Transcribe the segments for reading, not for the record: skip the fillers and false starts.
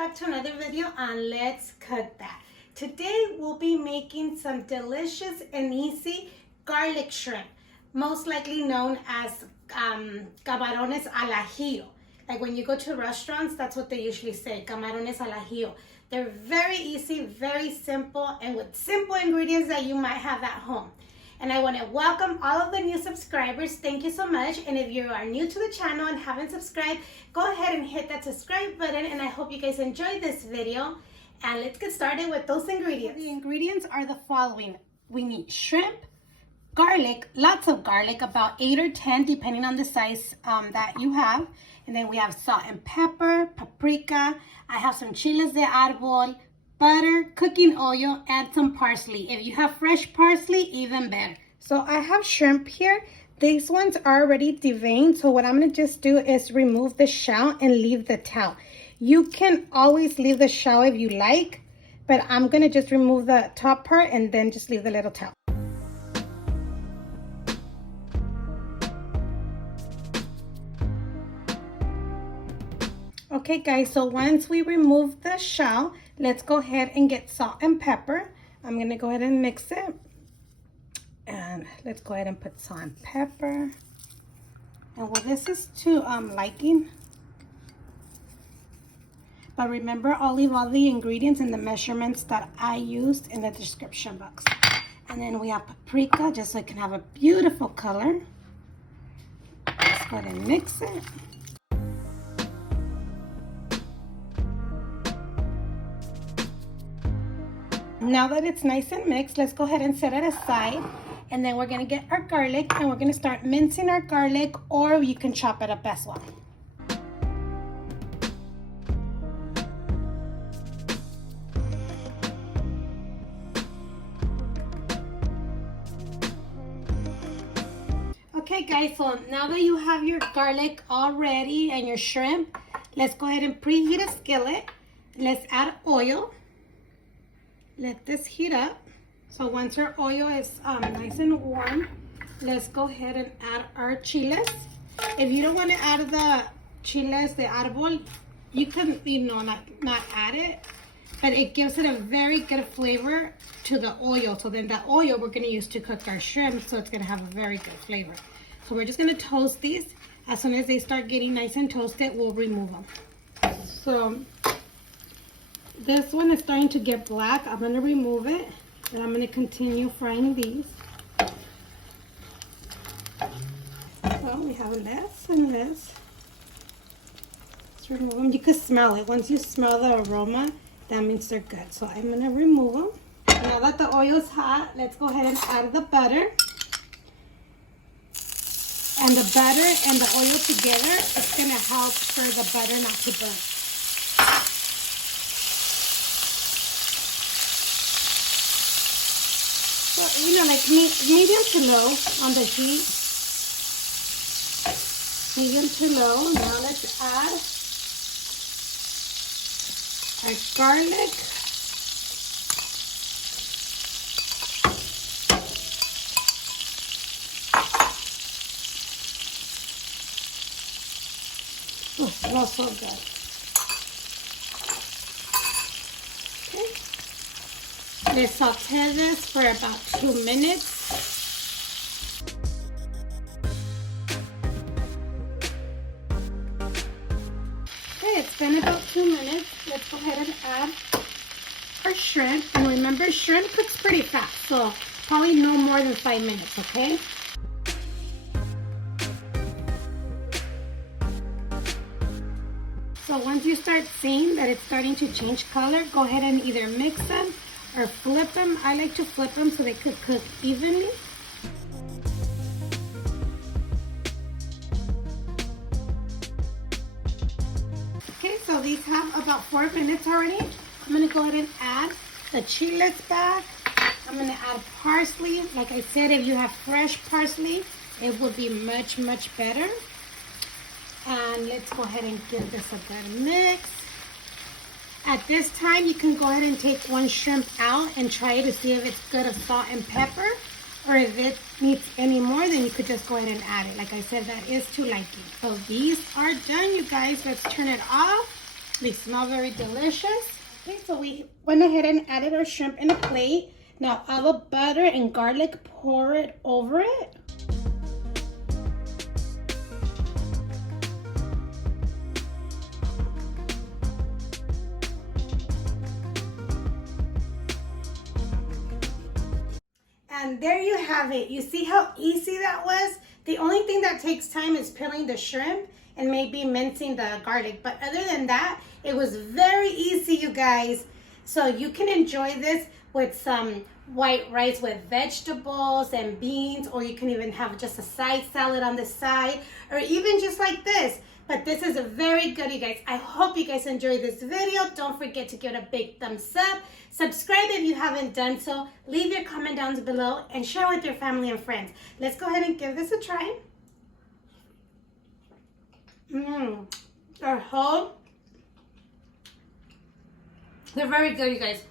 back to another video on Let's Cook That. Today we'll be making some delicious and easy garlic shrimp, most likely known as Camarones Al Ajillo. Like when you go to restaurants, that's what they usually say, Camarones Al Ajillo. They're very easy, very simple, and with simple ingredients that you might have at home. And I want to welcome all of the new subscribers. Thank you so much. And if you are new to the channel and haven't subscribed, go ahead and hit that subscribe button. And I hope you guys enjoyed this video. And let's get started with those ingredients. The ingredients are the following. We need shrimp, garlic, lots of garlic, about 8 or 10 depending on the size that you have. And then we have salt and pepper, paprika. I have some chiles de árbol, butter, cooking oil, and some parsley. If you have fresh parsley, even better. So I have shrimp here. These ones are already deveined. So what I'm going to just do is remove the shell and leave the tail. You can always leave the shell if you like, but I'm going to just remove the top part and then just leave the little tail. Okay guys, so once we remove the shell, let's go ahead and get salt and pepper. I'm going to go ahead and mix it. And let's go ahead and put salt and pepper. And well, this is to liking. But remember, I'll leave all the ingredients and the measurements that I used in the description box. And then we have paprika, just so it can have a beautiful color. Let's go ahead and mix it. Now that it's nice and mixed, let's go ahead and set it aside. And then we're going to get our garlic and we're going to start mincing our garlic, or you can chop it up as well. Okay guys, so now that you have your garlic all ready and your shrimp, let's go ahead and preheat a skillet. Let's add oil. Let this heat up. So once our oil is nice and warm, let's go ahead and add our chiles. If you don't want to add the chiles de árbol, you can, not add it, but it gives it a very good flavor to the oil. So then the oil we're going to use to cook our shrimp, so it's going to have a very good flavor. So we're just going to toast these. As soon as they start getting nice and toasted, we'll remove them. So this one is starting to get black. I'm going to remove it, and I'm going to continue frying these. So we have less and less. Let's remove them. You can smell it. Once you smell the aroma, that means they're good. So I'm going to remove them. Now that the oil is hot, let's go ahead and add the butter. And the butter and the oil together, it's going to help for the butter not to burn. So, like medium to low on the heat. Medium to low. Now let's add our garlic. Oh, it smells so good. Let's saute this for about 2 minutes. Okay, it's been about 2 minutes. Let's go ahead and add our shrimp. And remember, shrimp cooks pretty fast, so probably no more than 5 minutes, okay? So once you start seeing that it's starting to change color, go ahead and either mix them or flip them. I like to flip them so they could cook evenly. Okay, so these have about 4 minutes already. I'm going to go ahead and add the chiles back. I'm going to add parsley. Like I said, if you have fresh parsley, it would be much, much better. And let's go ahead and give this a good mix. At this time, you can go ahead and take one shrimp out and try to see if it's good of salt and pepper, or if it needs any more, then you could just go ahead and add it. Like I said, that is to liking. So these are done, you guys. Let's turn it off. They smell very delicious. Okay, so we went ahead and added our shrimp in a plate. Now all the butter and garlic, pour it over it. And there you have it. You see how easy that was? The only thing that takes time is peeling the shrimp and maybe mincing the garlic. But other than that, it was very easy, you guys. So you can enjoy this with some white rice with vegetables and beans, or you can even have just a side salad on the side, or even just like this. But this is very good, you guys. I hope you guys enjoyed this video. Don't forget to give it a big thumbs up. Subscribe if you haven't done so. Leave your comment down below and share with your family and friends. Let's go ahead and give this a try. They're whole. They're very good, you guys.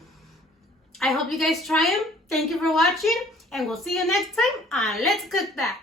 I hope you guys try them. Thank you for watching, and we'll see you next time on Let's Cook That.